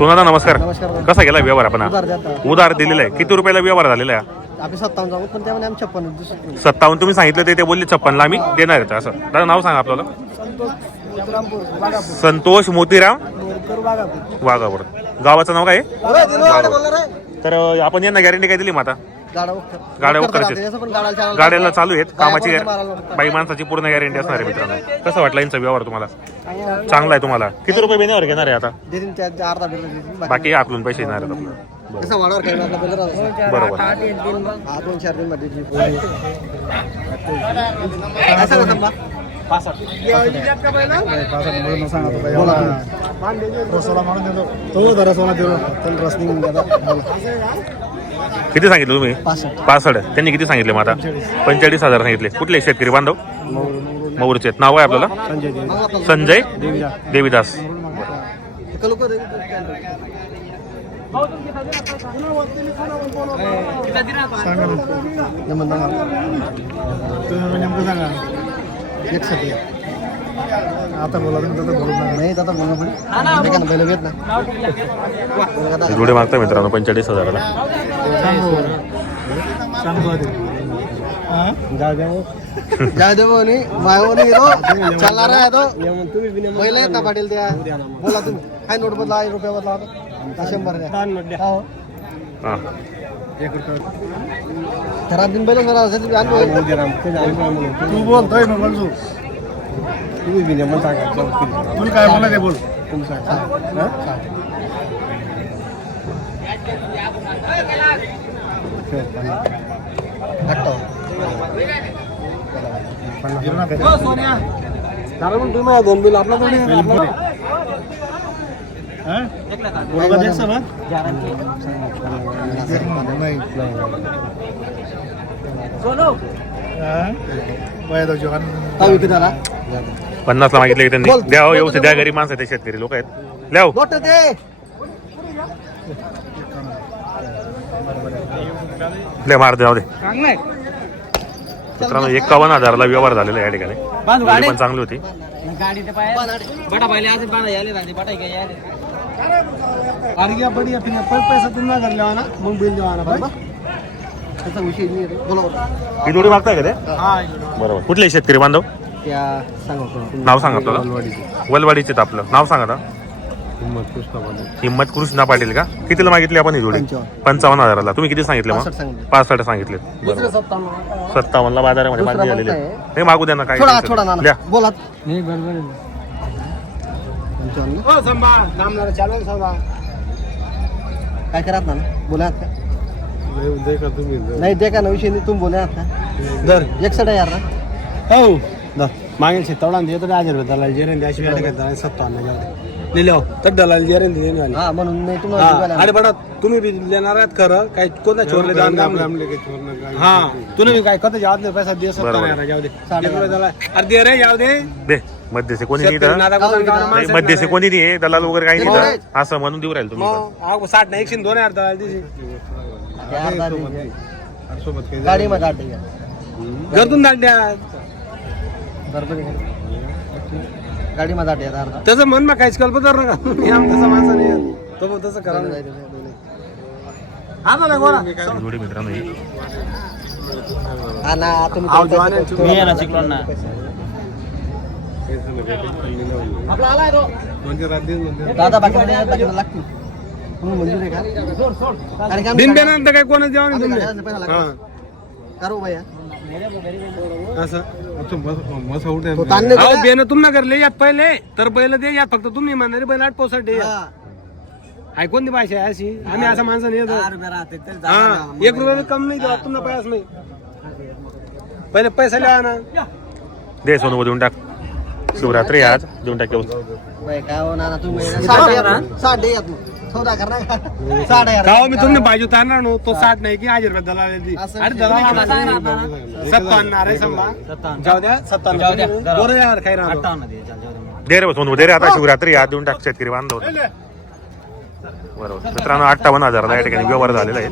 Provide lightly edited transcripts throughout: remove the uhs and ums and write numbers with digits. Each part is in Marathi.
सोनादा नमस्कार. नमस्कार. कसा गेला व्यवहार आपण उधार दिलेला आहे? किती रुपयाला व्यवहार झालेला आहे? आम्ही 57 जाऊ पण त्यामध्ये आम्ही 56 57 तुम्ही सांगितलं ते बोलले 56ला आम्ही देणार आहे. असं दादा नाव सांगा आपल्याला. संतोष मोतीराम वाघापूर. गावाचं नाव काय आहे? तर आपण यांना गॅरंटी काय दिली माता? गाड्या उतरायचे गाड्याला चालू आहेत कामाची बाई माणसाची पूर्ण गॅरंटी असणार आहे. मित्रांनो कसं वाटलं यांचा व्यवहार तुम्हाला? चांगला आहे. तुम्हाला किती रुपये बेण्यावर घेणार आहे आता? बाकी आपलून पैसे येणार आहेत. बरोबर. किती सांगितलं तुम्ही? 65. त्यांनी किती सांगितले मग आता? 45,000 सांगितले. कुठले शेतकरी बांधव? मौरचे. नाव आहे आपल्याला? संजय देवीदास. आता बोला नाही जोडे मागता मित्रांनो 45,000ला. जायदेव चला रहा है तो पहिले ना पाटील त्या बोला तुम्ही काय नोट बदला रुपया बदला 100 द्या. हां खराब दिन पहिले जरा तू बोलतोय ना बोलतो तुम्ही बिना मग सांगा तुम्ही काय बोला ते बोल तुम्ही सांगा. तुम्ही दोन बिल आपला पन्नासला मागितले त्यांनी. द्या हो येऊ द्या. गरीब माणसं ते शेतकरी लोक आहेत. लिहाव ले मार द्या दे. मित्रांनो 51,000ला व्यवहार झालेला आहे या ठिकाणी. पण चांगली होती. ही जोडी मागताय का ते? बरोबर. कुठले शेतकरी बांधव? नाव सांगा आपल्याला. वलवाडीचे आपलं नाव सांगा ना. हिम्मत कृष्णा पाटील का? कितीला मागितली आपण ही जोडी? 55,000ला. तुम्ही किती सांगितले मग? 65 सांगितले. 57ला बाजारामध्ये मागणी झालेली आहे. हे मागू द्या ना. काय काय करा ना बोला नाही दे का ना विषय नाही. तुम्ही बोला दर 61,000 ना. हो मागेल शेतवडा देतो 1000 रुपये दलाल जेरेन अशी वेळ काय 57 लिहिलो तर दलाल जेरेन देणे हां म्हणून नाही तुम्हाला अरे बडा तुम्ही बी लेणार आहात खरं काय कोणता चोरले दान हां तुम्ही काय कधी याद नाही पैसा दे 70,000 जाऊ दे 60 रुपये दलाल अरे दे रे जाऊ दे दे. मध्यस्थी कोणी नाही. मध्यस्थी कोणी नाही. दलाल वगैरे काही नाही असं म्हणून देऊ राहील तुम्ही. 60 नाही 102,000 दलाल दिली गाडी मध्ये घरतून दांड्या गाडी मध्ये तसं म्हण मग काहीच कल्पना नका. तसं माणसं नाही तो तसं करा. जोडी मित्रांनो ही दादा बाकी लागतील मंजूर आहे का? बिनबिनंतर काय कोणाच जेवण करू भैया असं तो बेन तुम करले यात पहिले तर पहिलं ते यात फक्त तुम्ही म्हणणारे बैल 8 पोसाठी हाय कोणती भाषा आहे अशी? आम्ही असं माणसं नाही. 1 रुपया कम नाही देवा तुम्हाला पैस नाही. पहिले पैसा लिहा ना. दे सोनू देऊन टाक. शिवरात्री आज देऊन टाक. काय हो ना तुम्ही 60 यात सौदा करणार का? 60,000 का मी तुम्ही बाजू तारणार नो तो 60 नाही की 1000 रुपये दलाल दी. अरे दलाल 57 अरे समजा जाऊ द्या 57 बरं यार काय राहतो दे रे सोनू दे रे. आता शिवरात्री आज देऊन टाक. शेतकरी बांधव बरोबर. मित्रांनो 58,000ला या ठिकाणी व्यवहार झालेला आहे.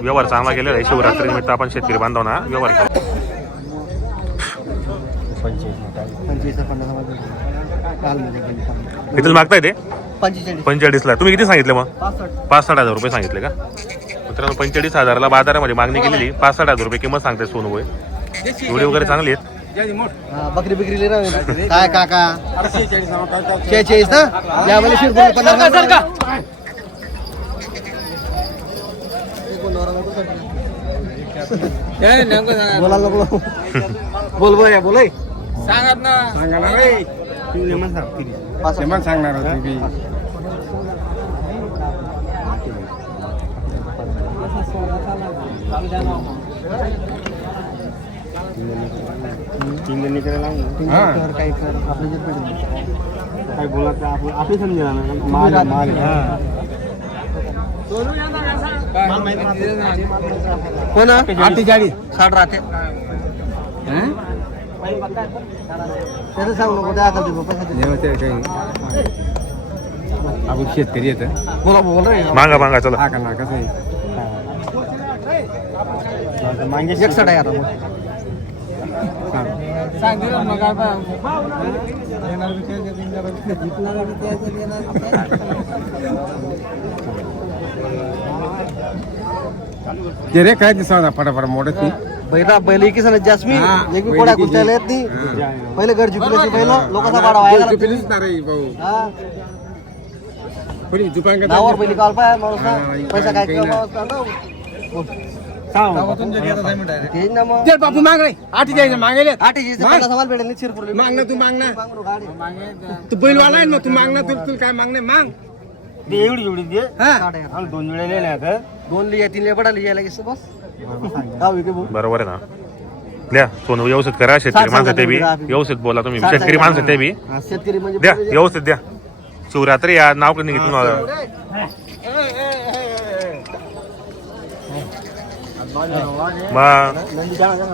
व्यवहार चांगला गेलेला आहे. शिवरात्री निमित्त आपण शेतकरी बांधवांना व्यवहार करतो. 25 कितीला मागताय ते 45 45ला. तुम्ही किती सांगितले मग? 65 65,000 रुपये सांगितले का मित्रांनो? 45,000ला बाजारामध्ये मागणी केलेली. 65,000 रुपये किंमत सांगते सोनू भाई. जोडी वगैरे चांगली आहेत. बकरी बिक्री काय काका 46 ना या मला शिरपूर 50 का बोला नको बोल बोल या बोल सांगत ना सांगा रे सांगणार होती. काही कर आपले जे काय बोलत आपले समजा ना कोण 48 60 राहते त्याचं सांगू नको त्या आपण शेतकरी येत बोला बोल रे मागा मागा चला. हा का ना कसं आहे मागे 61 यार ते रे काय दिसणार फटाफट मोठं ती बैरा बैल की सण जास्मी लेकी कोडा कुठल्याला येत नाही पहिले घर झुकल्याची पहिलं लोकांचा वाडा व्हायला नावावर पहिली कॉल पाय माणूस पैसा काय बापू माग रे 48 मागेले 48 सवाल भेटेल शिरपूर माग ना तू माग ना तू बैलवाला आहे ना तू माग ना तुला काय मागणे माग एवढी एवढी दे दोन वेळा लिहिले दोन लिया 3 लिया बडा लिया लगेच बस बरोबर आहे ना. द्या सोनू व्यवस्थित करा. शेतकरी माणसं ते बी व्यवस्थित बोला तुम्ही. शेतकरी माणसं ते बी शेतकरी म्हणजे द्या व्यवस्थित द्या. शिवरात्री या नाव कधी घेतून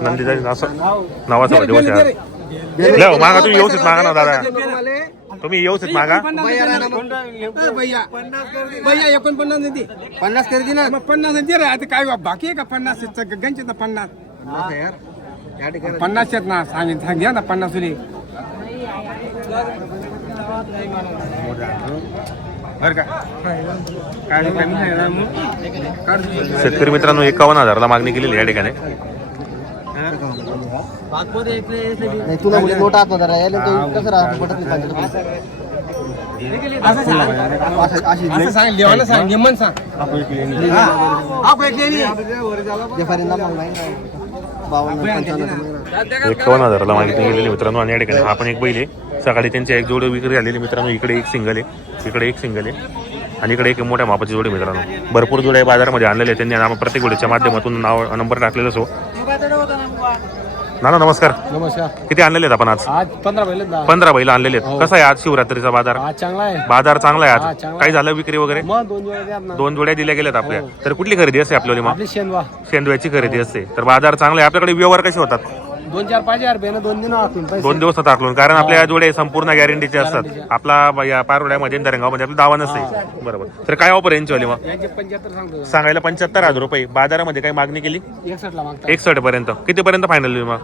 नंदी असं नावाचं दिवस द्या. मागा तुम्ही व्यवस्थित मागा ना दादा. तुम्ही व्यवस्थित मागा. भैया 49 दे 50 कर दे ना मग 50 दे रे. आता काय बाकी आहे का 50 गंचे ना 50 50 आहेत ना सांग घ्या ना 50 तुले शेतकरी मित्रांनो 51,000ला मागणी केलेली या ठिकाणी. नाही तुला म्हणजे नोट आत जरा यायला कसं राहतो पटत नाही असं सांग लेवाला सांग निमन सांग व्यापारींना मग नाही 51,000ला मागितली गेलेली मित्रांनो. आणि या ठिकाणी हा पण एक बैल आहे. सकाळी त्यांची एक जोडी विक्री आलेली मित्रांनो. इकडे एक सिंगल आहे, इकडे एक सिंगल आहे आणि इकडे एक मोठ्या मापाची जोडी मित्रांनो. भरपूर जोड्या बाजारामध्ये आणलेले आहेत त्यांनी. आम्ही प्रत्येक जोडीच्या माध्यमातून नाव नंबर टाकलेला असो. नाना नमस्कार. नमस्कार. किती आणलेले आहेत आपण आज? 15 बैल आणलेले आहेत. कसा आहे आज शिवरात्रीचा बाजार? चांगला आहे. बाजार चांगला आहे आज. काही झालं विक्री वगैरे? मग 2 जोड्या दिल्या गेल्यात आपल्या. तर कुठली खरेदी असते आपल्याला? मग शेंदव्याची खरेदी असते. तर बाजार चांगला आहे. आपल्याकडे व्यवहार कसे होतात? 2-4-5 रुपये 2 दिवसात आखलून. कारण आपल्या जोडे संपूर्ण गॅरंटीचे असतात. आपला या पारोड्यामध्ये दरंगावमध्ये आपला दावा नसते. बरोबर. तर काय ऑफर यांची वाली? मग 75 सांगायला 75,000 रुपये. बाजारामध्ये काही मागणी केली? 61 पर्यंत. कितीपर्यंत फायनल? मग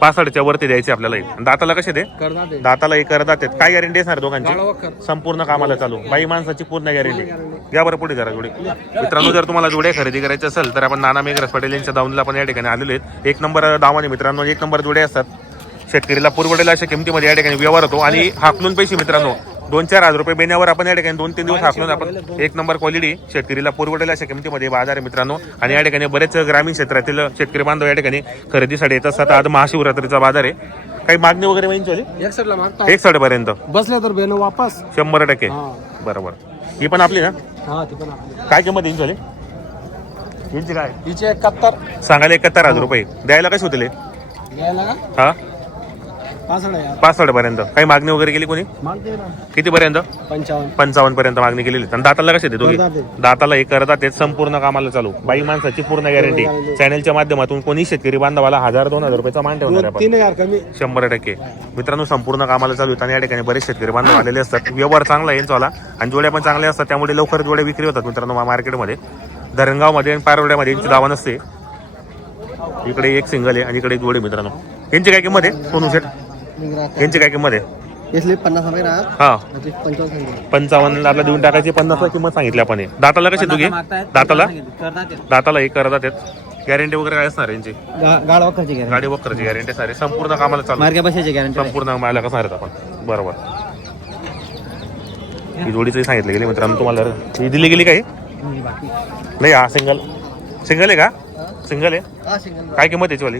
65च्या वरती द्यायची आपल्याला. दाताला कसे दे? दाताला एक करदात आहेत. काय गॅरंटी असणार दोघांची? संपूर्ण कामाला चालू. बाई माणसाची पूर्ण गॅरंटी. या बरं पुढे जरा जोडी. मित्रांनो जर तुम्हाला जोड्या खरेदी करायचे असेल तर आपण नाना मेघरस पटेल यांच्या दावणीला आपण या ठिकाणी आलेलो आहेत. 1 नंबर दावाने मित्रांनो 1 नंबर जोडे असतात. शेतकरीला पुरवडेला अशा किमतीमध्ये या ठिकाणी व्यवहार होतो. आणि हाकलून पैसे मित्रांनो 2-4 हजार रुपये बेण्यावर आपण या ठिकाणी 2-3 दिवस हाकलून आपण 1 नंबर क्वालिटी शेतकरीला पुरवडेला अशा किमतीमध्ये बाजार आहे मित्रांनो. आणि या ठिकाणी बरेच ग्रामीण क्षेत्रातील शेतकरी बांधव या ठिकाणी खरेदीसाठी येत असतात. आज महाशिवरात्रीचा बाजार आहे. काही मागणी वगैरे माहिती 61 पर्यंत बसल्या तर बेनो वापस 100%. बरोबर. ही पण आपली ना? काय किंमत यांची झाली? यांची काय? हिचे 71 सांगायला 71,000 रुपये. द्यायला कसे होतील? हा 65 पर्यंत. काही मागणी वगैरे केली कोणी? किती पर्यंत? 55 पर्यंत मागणी केलेली. आणि दाताला कसे दोघी? दाताला एक करतात ते संपूर्ण कामाला चालू. बाई माणसाची पूर्ण गॅरंटी. चॅनलच्या माध्यमातून कोणी शेतकरी बांधवाला 1,000-2,000 रुपयाचा मान ठेवणार आहे आपण 100%. मित्रांनो संपूर्ण कामाला चालू आहेत. आणि या ठिकाणी बरेच शेतकरी बांधव आलेले असतात. व्यवहार चांगला आहे यांचा आणि जोड्या पण चांगल्या असतात. त्यामुळे लवकर जोड्या विक्री होतात मित्रांनो मार्केटमध्ये. धरणगावमध्ये आणि पारोड्यामध्ये यांची दावा नसते. इकडे एक सिंगल आहे आणि इकडे एक जोडी मित्रांनो. यांची काय किंमत आहे सोनू शेठ? यांची काय किंमत आहे? इसलिए 50 रुपये राहत हा 55 55 आपला देऊन टाकायची 50 ला किंमत सांगितली आपण हे. दाताला कशी तुझी दाताला एक करतात गॅरंटी वगैरे काय असणार यांची गाड वखरची गॅरंटी गाडी वगैरेची गॅरंटी सारे संपूर्ण कामाला चालू मार्के बसायची गॅरंटी संपूर्ण मायला कसं आहेत आपण बरोबर ही जोडीचंही सांगितलं गेली मित्रांनो तुम्हाला ही दिली गेली काही नाही हा सिंगल आहे का सिंगल आहे काय किंमत याची वाली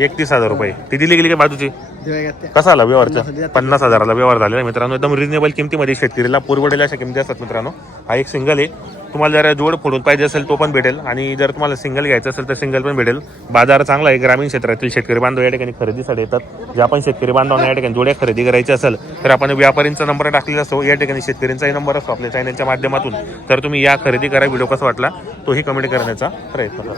31,000 रुपये ती दिली गेली का बाजूची कसा आला व्यवहारचा 50,000ला व्यवहार झालेला मित्रांनो एकदम रिजनेबल किमतीमध्ये शेतकरीला पुरवडेल्या अशा किमती असतात मित्रांनो हा एक सिंगल आहे तुम्हाला जर जोड फोडून पाहिजे असेल तो पण भेटेल आणि जर तुम्हाला सिंगल घ्यायचं असेल तर सिंगल पण भेटेल बाजार चांगला आहे ग्रामीण क्षेत्रातील शेतकरी बांधव या ठिकाणी खरेदीसाठी येतात जे आपण शेतकरी बांधवांना या ठिकाणी जोड्या खरेदी करायची असेल तर आपण व्यापारींचा नंबर टाकलेला असतो या ठिकाणी शेतकऱ्यांचाही नंबर असतो आपल्या चॅनलच्या माध्यमातून तर तुम्ही या खरेदी करा व्हिडिओ कसा वाटला तोही कमेंट करण्याचा प्रयत्न करा